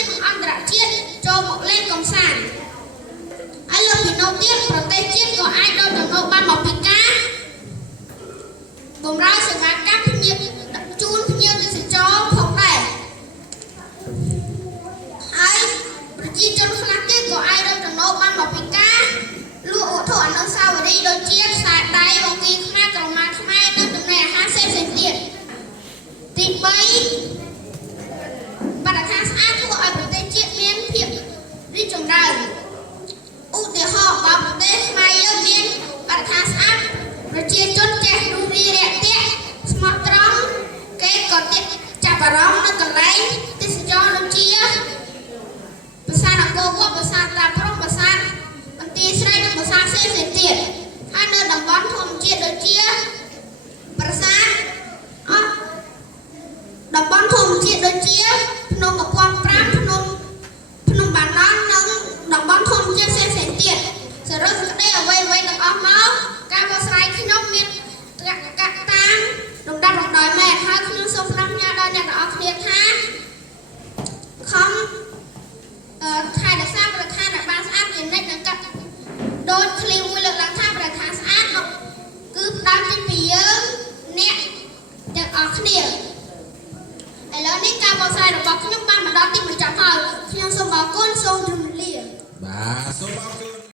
ជាតិនិងអន្តរជាតិចូលមកលេងកំសាន្តហើយលើពីនោះទៀតប្រទេសជាតិក៏អាចរកចំណូលបានមកពីការបម្រើសេវាកម្មភ្ញៀវជូនភ្ញៀវទេសចរផងដែរហើយប្រជាជនខ្លះទៀតក៏អាចរកចំណូលបានមកពីការលក់វត្ថុអនុស្សាវរីយ៍ដូចជាខ្សែដៃបង្គីខ្មែរក្រមាខ្មែរនិងចំណីអាហារផ្សេងៗទៀតទី3បរិស្ថានស្អាតធ្វើឲ្យប្រទេសជាតិមានភាពរីកចម្រើនឧទាហរណ៍បើប្រទេសខ្មែរយើងមានបរិស្ថានស្អាតប្រជាជនចេះរួសរាយរាក់ទាក់ស្មោះត្រង់គេក៏ចាប់អារម្មណ៍នៅកន្លែងទេសចរដូចជាប្រាសាទអង្គរវត្តប្រាសាទតាព្រហ្មប្រាសាទបន្ទាយស្រីនិងប្រាសាទផ្សេងៗទៀតហើយនៅតំបន់ធម្មជាតិដូចជាប្រាសាទតំបន់ធម្មជាតិដូចជាភ្នំ1005ភ្នំបាណន់និងតំបន់ធម្មជាតិផ្សេងៗទៀតសរុបសេចក្តីអ្វីៗទាំងអស់មកការបកស្រាយខ្ញុំមានតាមលំដាប់លំដោយមែនហើយខ្ញុំសូមផ្ដាំផ្ញើដល់អ្នកទាំងអស់គ្នាថាខំថែរក្សាបរិស្ថានឲ្យបានស្អាតជានិច្ចនិងកាត់ដូចឃ្លីមួយលើកឡើងថាបរិស្ថានស្អាតគឺផ្ដើមចេញពីយើងអ្នកទាំងអស់គ្នាឥឡូវនេះការបកស្រាយរបស់ខ្ញុំបានមកដល់ទីបញ្ចប់ហើយខ្ញុំសូមអរគុណសូមជម្រាបលាបាទសូមអរគុណ